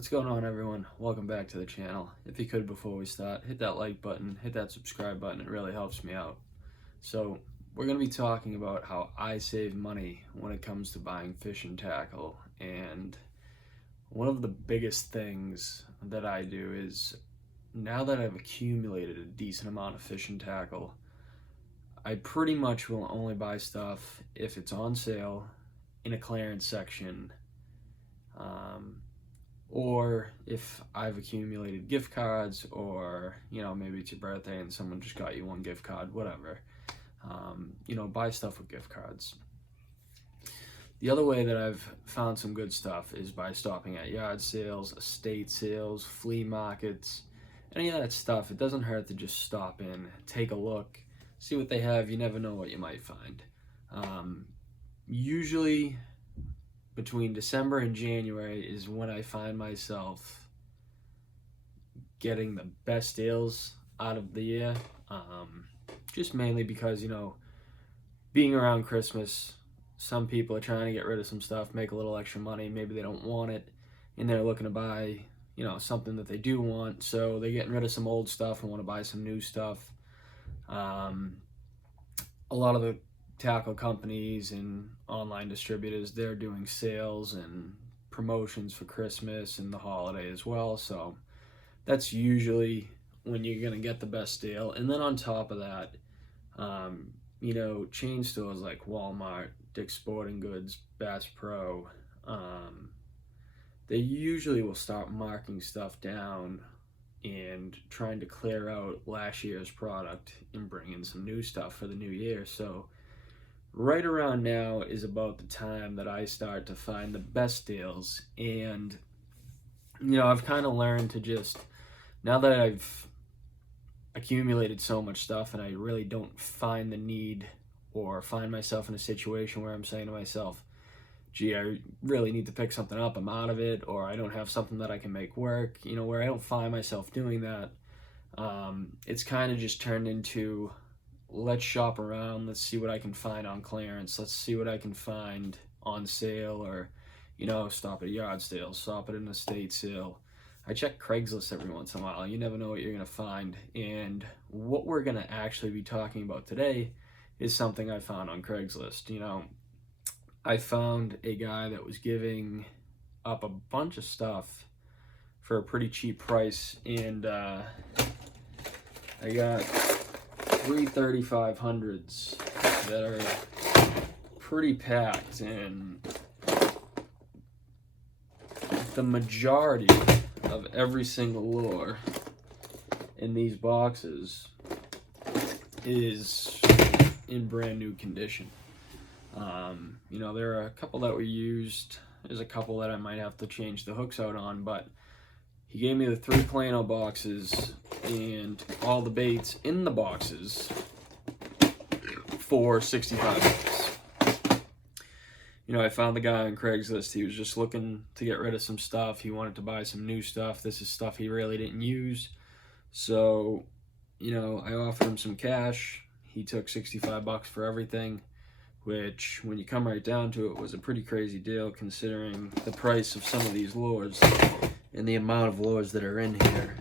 What's going on, everyone? Welcome back to the channel. If you could, before we start, hit that like button, hit that subscribe button. It really helps me out. So we're going to be talking about how I save money when it comes to buying fishing tackle. And one of the biggest things that I do is, now that I've accumulated a decent amount of fishing tackle, I pretty much will only buy stuff if it's on sale in a clearance section, or if I've accumulated gift cards, or maybe it's your birthday and someone just got you one gift card, whatever. Buy stuff with gift cards. The other way that I've found some good stuff is by stopping at yard sales, estate sales, flea markets, any of that stuff. It doesn't hurt to just stop in, take a look, see what they have. You never know what you might find. Usually between December and January is when I find myself getting the best deals out of the year. Just mainly because, being around Christmas, some people are trying to get rid of some stuff, make a little extra money. Maybe they don't want it, and they're looking to buy, something that they do want. So they're getting rid of some old stuff and want to buy some new stuff. A lot of the tackle companies and online distributors, they're doing sales and promotions for Christmas and the holiday as well. So that's usually when you're going to get the best deal. And then on top of that, chain stores like Walmart, Dick's Sporting Goods, Bass Pro, they usually will start marking stuff down and trying to clear out last year's product and bring in some new stuff for the new year. So right around now is about the time that I start to find the best deals. And I've kind of learned to just, now that I've accumulated so much stuff and I really don't find the need or find myself in a situation where I'm saying to myself, gee, I really need to pick something up, I'm out of it, or I don't have something that I can make work, where I don't find myself doing that, it's kind of just turned into, let's shop around, let's see what I can find on clearance, let's see what I can find on sale, or stop at a yard sale, stop at an estate sale. I check Craigslist every once in a while. You never know what you're going to find. And what we're going to actually be talking about today is something I found on Craigslist. I found a guy that was giving up a bunch of stuff for a pretty cheap price, and I got 33500s that are pretty packed, and the majority of every single lure in these boxes is in brand new condition. There are a couple that were used. There's a couple that I might have to change the hooks out on, but he gave me the 3 Plano boxes and all the baits in the boxes for $65. I found the guy on Craigslist. He was just looking to get rid of some stuff. He wanted to buy some new stuff. This is stuff he really didn't use. So, I offered him some cash. He took $65 for everything, which, when you come right down to it, was a pretty crazy deal considering the price of some of these lures and the amount of lures that are in here.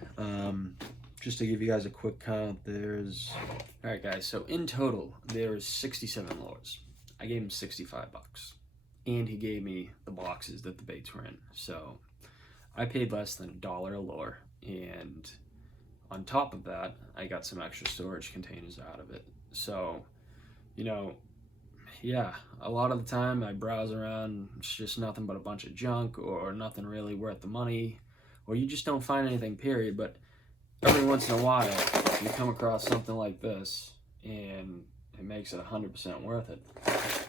Just to give you guys a quick count, alright guys, so in total, there's 67 lures. I gave him $65. And he gave me the boxes that the baits were in. So I paid less than $1 a lure, and on top of that, I got some extra storage containers out of it. So, yeah, a lot of the time I browse around, it's just nothing but a bunch of junk, or nothing really worth the money, or you just don't find anything, period. But every once in a while, you come across something like this, and it makes it 100% worth it.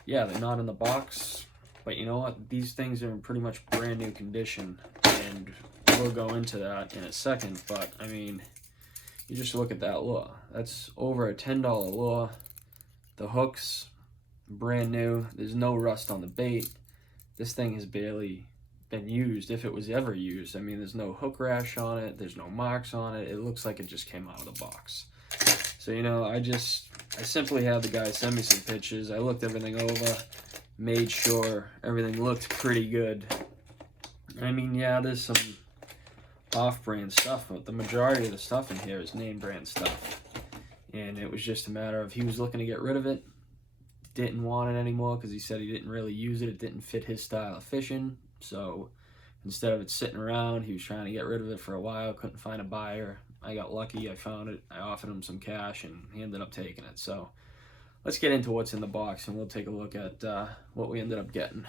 Yeah, they're not in the box, but you know what? These things are in pretty much brand new condition, and we'll go into that in a second. But I mean, you just look at that lure. That's over a $10 lure. The hooks, brand new. There's no rust on the bait. This thing has barely been used, if it was ever used. I mean, there's no hook rash on it. There's no marks on it. It looks like it just came out of the box. So, I simply had the guy send me some pictures. I looked everything over, made sure everything looked pretty good. I mean, yeah, there's some off-brand stuff, but the majority of the stuff in here is name brand stuff. And it was just a matter of he was looking to get rid of it, didn't want it anymore because he said he didn't really use it. It didn't fit his style of fishing. So instead of it sitting around, he was trying to get rid of it for a while, couldn't find a buyer. I got lucky, I found it, I offered him some cash, and he ended up taking it. So let's get into what's in the box, and we'll take a look at what we ended up getting.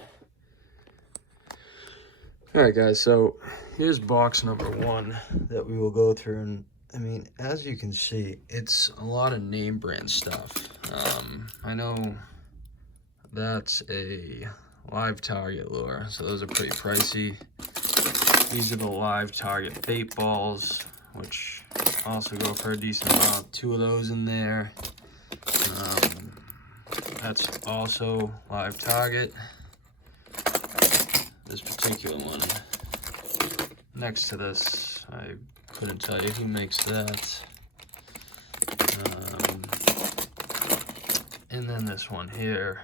Alright guys, so here's box number 1 that we will go through, and I mean, as you can see, it's a lot of name brand stuff. I know that's a live target lure, so those are pretty pricey. These are the live target bait balls, which also go for a decent amount. 2 of those in there. That's also live target. This particular one next to this, I couldn't tell you who makes that. And then this one here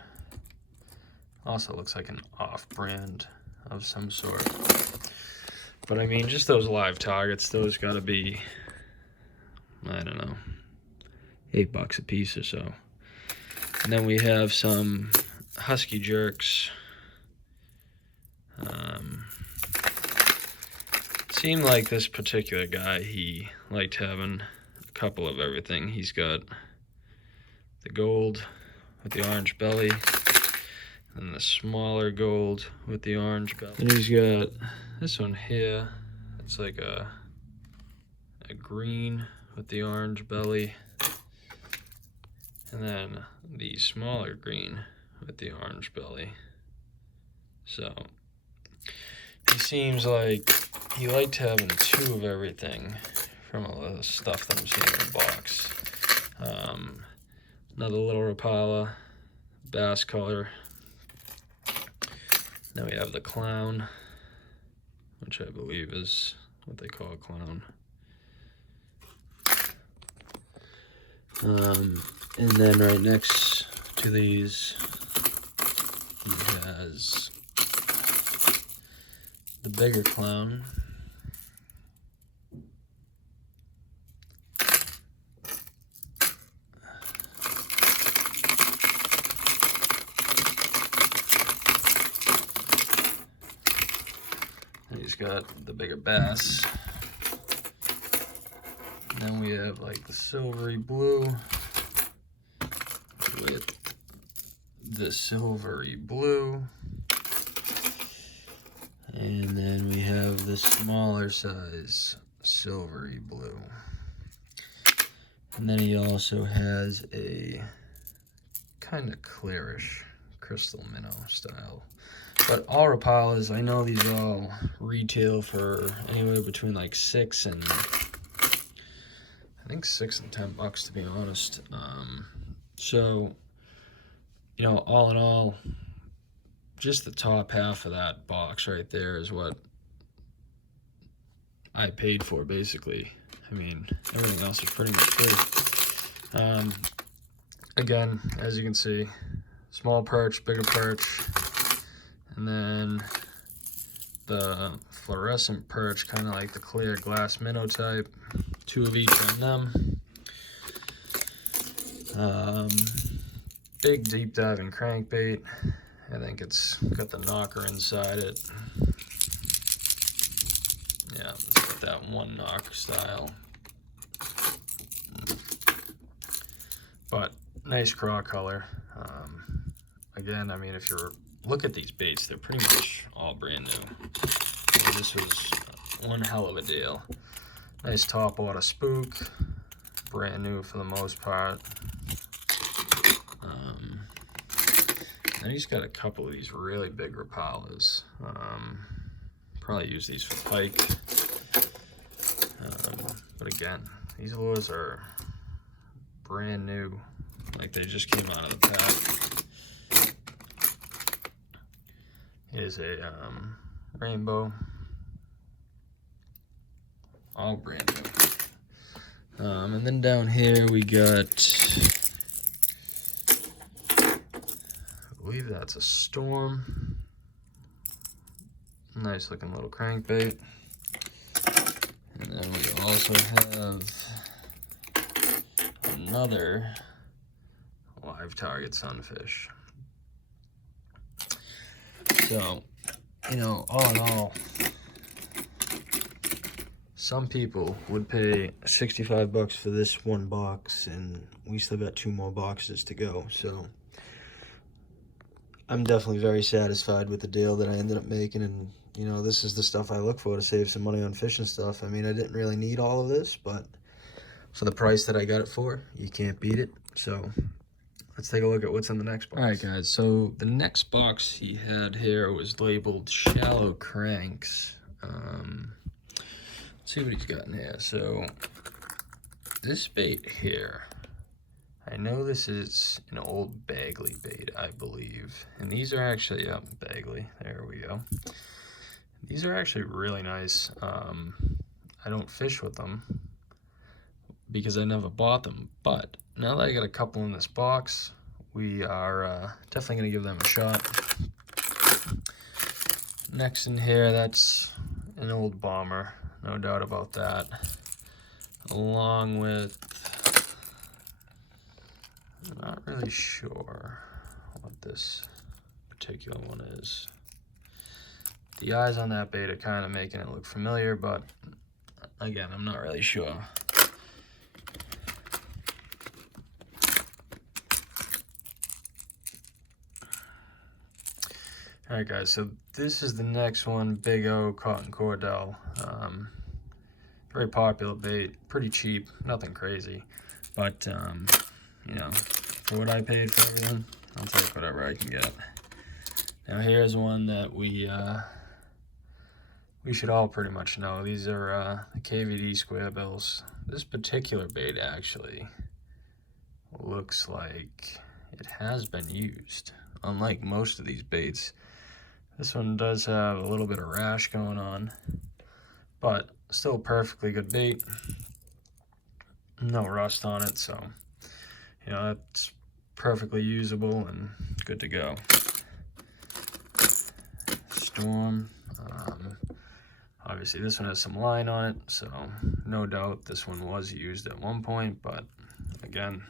also looks like an off-brand of some sort. But I mean, just those live targets, those gotta be, I don't know, $8 a piece or so. And then we have some Husky Jerks. Seemed like this particular guy, he liked having a couple of everything. He's got the gold with the orange belly, and the smaller gold with the orange belly. And he's got this one here. It's like a green with the orange belly, and then the smaller green with the orange belly. So he seems like he liked having 2 of everything from all the stuff that I'm seeing in the box. Another little Rapala, bass color. Then we have the clown, which I believe is what they call a clown. And then right next to these, he has the bigger clown. And he's got the bigger bass. And then we have like the silvery blue with the silvery blue. And then we have the smaller size silvery blue. And then he also has a kind of clearish crystal minnow style. But all Rapalas, I know these all retail for anywhere between like $6 and I think $6 and $10 to be honest. So, you know, all in all, just the top half of that box right there is what I paid for, basically. I mean, everything else is pretty much free. Again, as you can see, small perch, bigger perch, and then the fluorescent perch, kind of like the clear glass minnow type. 2 of each on them. Big deep diving crankbait. I think it's got the knocker inside it. Yeah, it's got that one knocker style. But nice craw color. Again, I mean, if you look at these baits, they're pretty much all brand new. And this was one hell of a deal. Nice top water spook, brand new for the most part. And he's got a couple of these really big Rapalas. Probably use these for pike. But again, these lures are brand new, like they just came out of the pack. Here's a rainbow, all brand new. And then down here we got, I believe that's a storm. Nice looking little crankbait. And then we also have another live target sunfish. So, you know, all in all, some people would pay $65 for this one box, and we still got 2 more boxes to go. So I'm definitely very satisfied with the deal that I ended up making, and you know, this is the stuff I look for to save some money on fishing stuff. I mean, I didn't really need all of this, but for the price that I got it for, you can't beat it. So let's take a look at what's in the next box. All right, guys, so the next box he had here was labeled Shallow Cranks. Let's see what he's got in here. So this bait here, I know this is an old Bagley bait, I believe. And these are actually, Bagley, there we go. These are actually really nice. I don't fish with them because I never bought them, but now that I got a couple in this box, we are definitely gonna give them a shot. Next in here, that's an old bomber, no doubt about that. Along with, I'm not really sure what this particular one is. The eyes on that bait are kind of making it look familiar, but again, I'm not really sure. All right, guys, so this is the next one, Big O Cotton Cordell. Very popular bait, pretty cheap, nothing crazy. But, you know, for what I paid for everything, I'll take whatever I can get. Now here's one that we should all pretty much know. These are the KVD square bills. This particular bait actually looks like it has been used. Unlike most of these baits, this one does have a little bit of rash going on, but still a perfectly good bait. No rust on it, so you know, that's perfectly usable and good to go. Storm. Obviously this one has some line on it, so no doubt this one was used at one point, but again,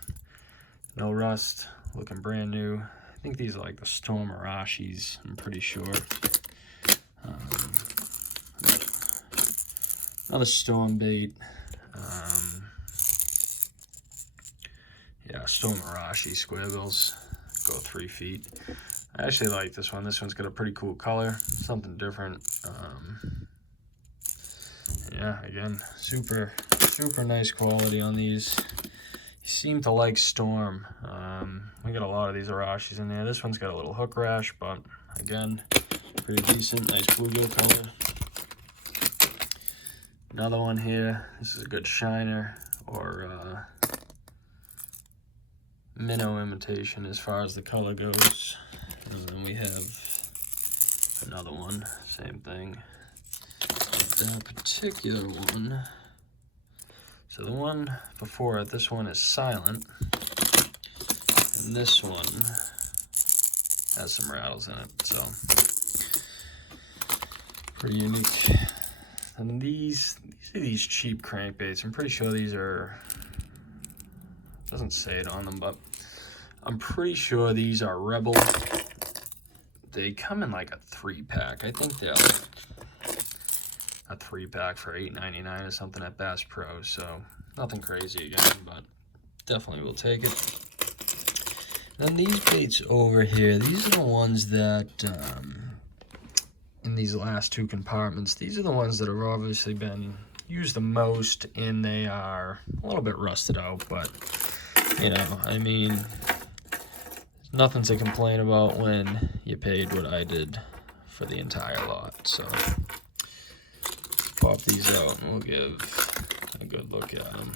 no rust, looking brand new. I think these are like the Storm Arashis, I'm pretty sure. Another storm bait. Yeah, Storm Arashi square bills, go 3 feet. I actually like this one. This one's got a pretty cool color, something different. Yeah, again, super nice quality on these. You seem to like Storm. We got a lot of these Arashis in there. This one's got a little hook rash, but again, pretty decent, nice bluegill color. Another one here. This is a good shiner or minnow imitation as far as the color goes. And then we have another one, same thing. That particular one, so the one before it, this one is silent, and this one has some rattles in it, so pretty unique. And these are these cheap crankbaits. I'm pretty sure these are, doesn't say it on them, but I'm pretty sure these are Rebel. They come in like a 3-pack. I think they're like a 3-pack for $8.99 or something at Bass Pro, so nothing crazy again, but definitely will take it. Then these baits over here, these are the ones that in these last 2 compartments, these are the ones that have obviously been used the most, and they are a little bit rusted out, but you know, I mean, nothing to complain about when you paid what I did for the entire lot. So pop these out and we'll give a good look at them,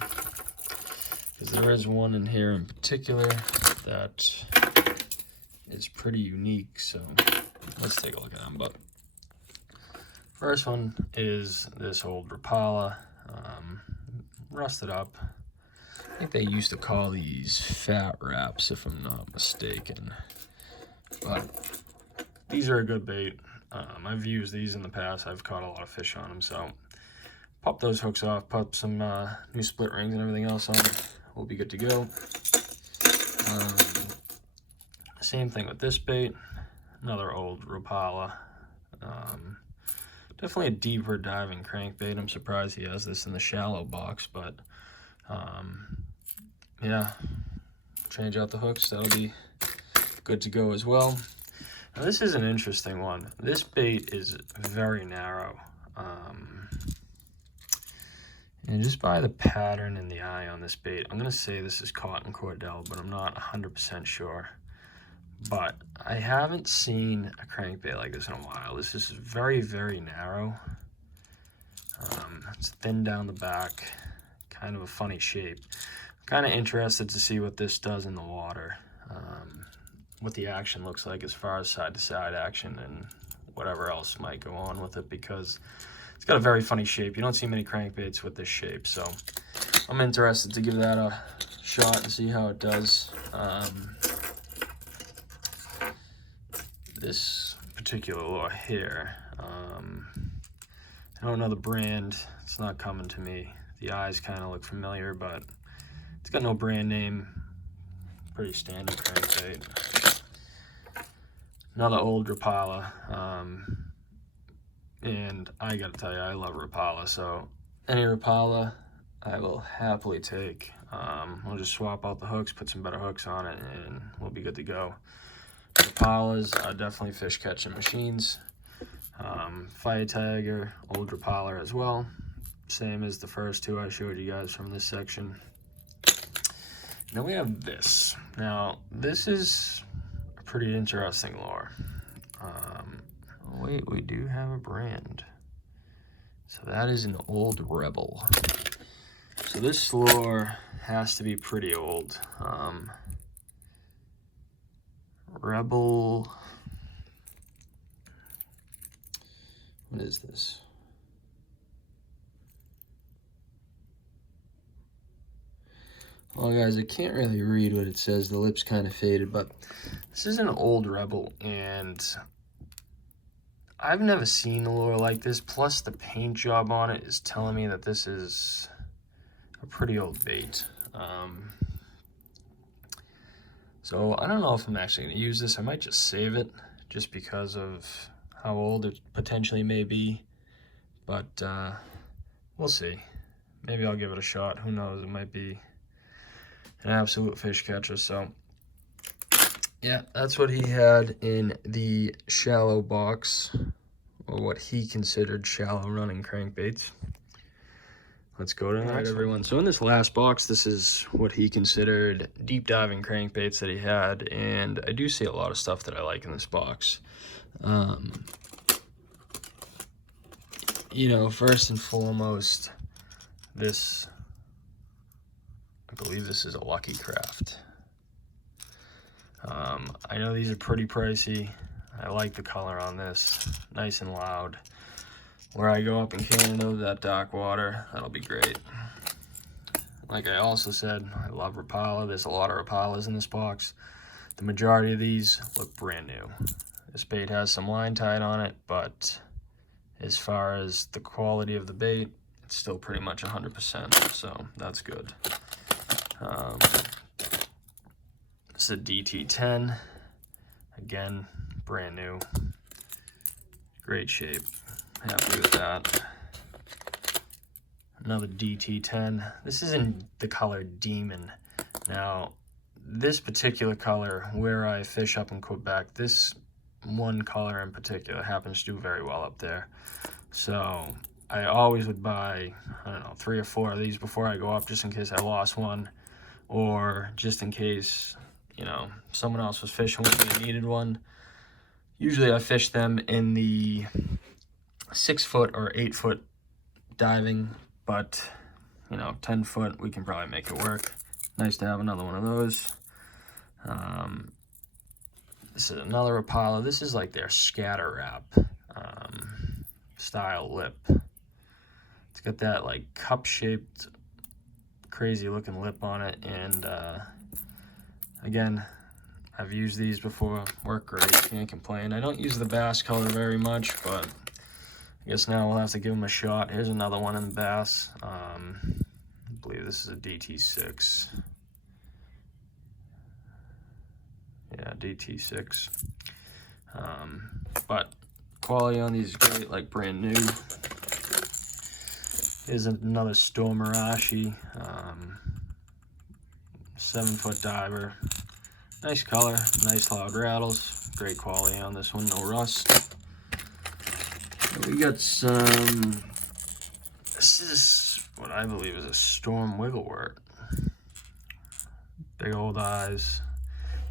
because there is one in here in particular that is pretty unique, so let's take a look at them. But first one is this old Rapala, rusted up. I think they used to call these fat wraps, if I'm not mistaken, but these are a good bait. I've used these in the past. I've caught a lot of fish on them, so pop those hooks off, pop some new split rings and everything else on. We'll be good to go. Same thing with this bait. Another old Rapala. Definitely a deeper diving crankbait. I'm surprised he has this in the shallow box, but yeah, change out the hooks. That'll be good to go as well. Now, this is an interesting one. This bait is very narrow. And just by the pattern in the eye on this bait, I'm going to say this is Cotton Cordell, but I'm not 100% sure. But I haven't seen a crankbait like this in a while. This is very, very narrow. It's thin down the back, kind of a funny shape. I'm kind of interested to see what this does in the water, what the action looks like as far as side-to-side action and whatever else might go on with it, because it's got a very funny shape. You don't see many crankbaits with this shape, so I'm interested to give that a shot and see how it does. This particular lure here, I don't know the brand. It's not coming to me. The eyes kind of look familiar, but it's got no brand name. Pretty standard crankbait. Another old Rapala. And I gotta tell you, I love Rapala, so any Rapala I will happily take. We'll just swap out the hooks, put some better hooks on it, and we'll be good to go. Rapalas are definitely fish catching machines. Fire Tiger, old Rapala as well. Same as the first two I showed you guys from this section. Now we have this. Now this is a pretty interesting lure. Wait, we do have a brand. So that is an old Rebel. So this lure has to be pretty old. Rebel, what is this? Well, guys, I can't really read what it says. The lip's kind of faded, but this is an old Rebel, and I've never seen a lure like this. Plus, the paint job on it is telling me that this is a pretty old bait. So I don't know if I'm actually going to use this. I might just save it just because of how old it potentially may be. But we'll see. Maybe I'll give it a shot. Who knows? It might be an absolute fish catcher. So yeah, that's what he had in the shallow box, or what he considered shallow running crankbaits. Let's go to the next everyone. So in this last box, this is what he considered deep diving crankbaits that he had, and I do see a lot of stuff that I like in this box. You know, first and foremost, this, I believe this is a Lucky Craft. I know these are pretty pricey. I like the color on this, nice and loud. Where I go up in Canada, that dark water, that'll be great. Like I also said, I love Rapala. There's a lot of Rapalas in this box. The majority of these look brand new. This bait has some line tied on it, but as far as the quality of the bait, it's still pretty much 100%, so that's good. This is a DT10. Again, brand new. Great shape. Happy with that. Another DT10. This is in the color Demon. Now, this particular color, where I fish up in Quebec, this one color in particular happens to do very well up there. So I always would buy, I don't know, 3 or 4 of these before I go up, just in case I lost one, or just in case, you know, someone else was fishing with me and needed one. Usually I fish them in the 6-foot or 8-foot diving, but you know, 10-foot we can probably make it work. Nice to have another one of those. This is another Rapala. This is like their scatter wrap style lip. It's got that like cup shaped crazy looking lip on it, and again, I've used these before, work great, can't complain. I don't use the bass color very much, but I guess now we'll have to give them a shot. Here's another one in the bass. I believe this is a DT6. Yeah, DT6. But quality on these is great, like brand new. Here's another Storm Marashi, 7-foot diver. Nice color, nice loud rattles, great quality on this one, no rust. We got some, this is what I believe is a Storm Wigglewort. Big old eyes.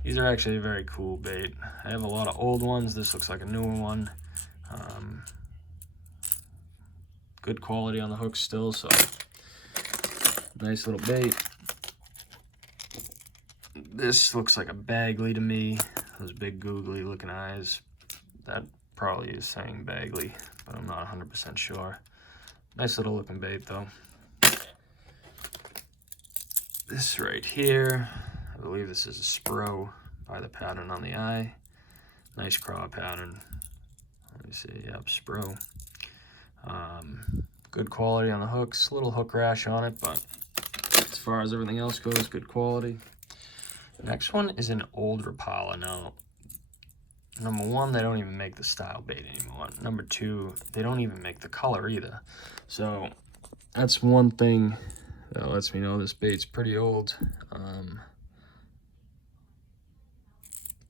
These are actually a very cool bait. I have a lot of old ones. This looks like a newer one. Good quality on the hook still, so nice little bait. This looks like a Bagley to me. Those big googly looking eyes. That probably is saying Bagley, but I'm not 100% sure. Nice little looking bait though. This right here, I believe this is a Spro by the pattern on the eye. Nice craw pattern. Let me see, yep, Spro. Good quality on the hooks, little hook rash on it, but as far as everything else goes, good quality. Next one is an old Rapala. Now, number one, they don't even make the style bait anymore. Number two, they don't even make the color either. So that's one thing that lets me know this bait's pretty old.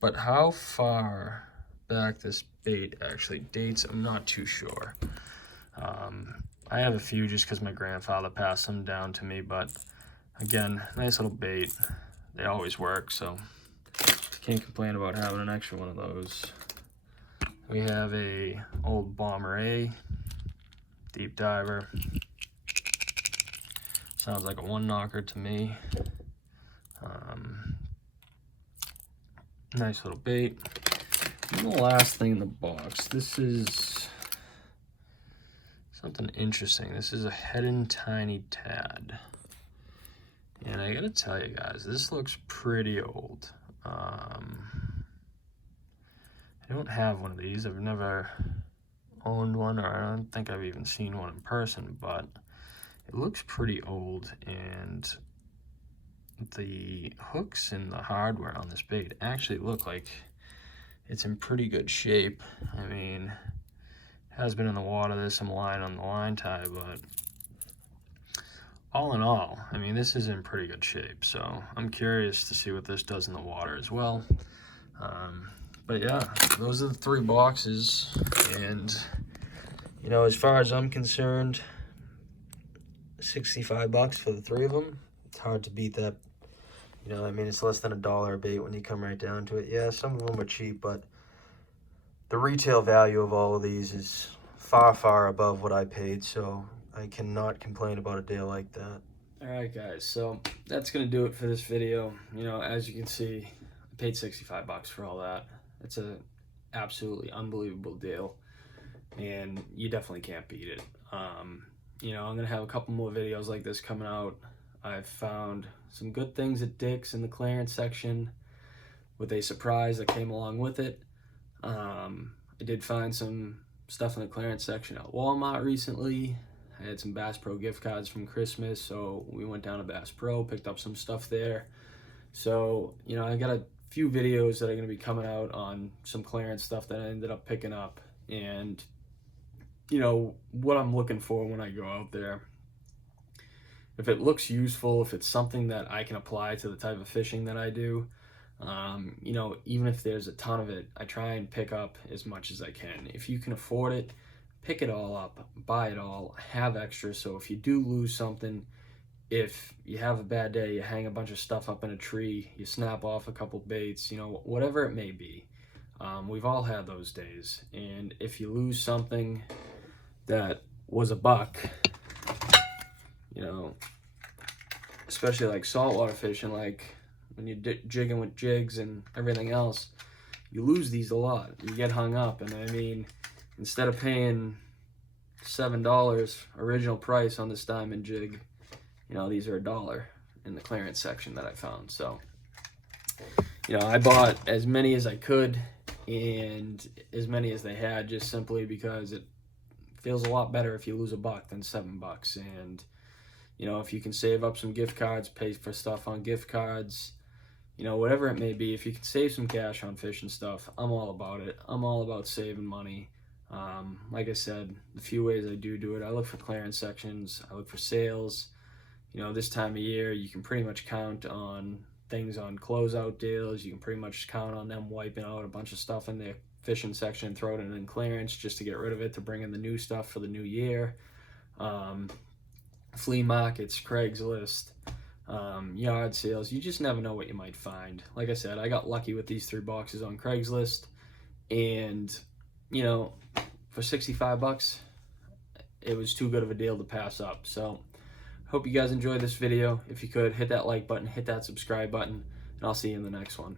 But how far back this bait actually dates, I'm not too sure. I have a few just because my grandfather passed them down to me, but again, nice little bait. They always work, so can't complain about having an extra one of those. We have a old Bomber A, deep diver. Sounds like a one knocker to me. Nice little bait. And the last thing in the box, this is something interesting. This is a Head Tiny Tad. And I gotta tell you guys, this looks pretty old. I don't have one of these. I've never owned one, or I don't think I've even seen one in person, but it looks pretty old, and the hooks and the hardware on this bait actually look like it's in pretty good shape. I mean, it has been in the water. There's some line on the line tie, but all in all, I mean, this is in pretty good shape. So I'm curious to see what this does in the water as well. But yeah, those are the 3 boxes. And, you know, as far as I'm concerned, 65 bucks for the 3 of them. It's hard to beat that. You know, I mean, it's less than $1 a bait when you come right down to it. Yeah, some of them are cheap, but the retail value of all of these is far, far above what I paid. So I cannot complain about a deal like that. All right, guys. So that's going to do it for this video. You know, as you can see, I paid 65 bucks for all that. It's a absolutely unbelievable deal, and you definitely can't beat it. You know, I'm going to have a couple more videos like this coming out. I've found some good things at Dick's in the clearance section with a surprise that came along with it. I did find some stuff in the clearance section at Walmart recently. I had some Bass Pro gift cards from Christmas, so we went down to Bass Pro, picked up some stuff there. So, you know, I got a few videos that are going to be coming out on some clearance stuff that I ended up picking up, and, you know, what I'm looking for when I go out there. If it looks useful, if it's something that I can apply to the type of fishing that I do, you know, even if there's a ton of it, I try and pick up as much as I can. If you can afford it, pick it all up, buy it all, have extra, so if you do lose something, if you have a bad day, you hang a bunch of stuff up in a tree, you snap off a couple baits, you know, whatever it may be. We've all had those days, and if you lose something that was $1, you know, especially like saltwater fishing, like when you're jigging with jigs and everything else, you lose these a lot. You get hung up, and I mean, instead of paying $7 original price on this diamond jig, you know, these are $1 in the clearance section that I found. So, you know, I bought as many as I could and as many as they had, just simply because it feels a lot better if you lose $1 than $7. And you know, if you can save up some gift cards, pay for stuff on gift cards, you know, whatever it may be, if you can save some cash on fishing stuff, I'm all about it. I'm all about saving money. Like I said, the few ways I do it, I look for clearance sections, I look for sales. You know, this time of year, you can pretty much count on things on closeout deals. You can pretty much count on them wiping out a bunch of stuff in their fishing section and throwing it in clearance just to get rid of it, to bring in the new stuff for the new year. Flea markets, Craigslist, yard sales, you just never know what you might find. Like I said, I got lucky with these 3 boxes on Craigslist, and you know, for $65, it was too good of a deal to pass up. So hope you guys enjoyed this video. If you could, hit that like button, hit that subscribe button, and I'll see you in the next one.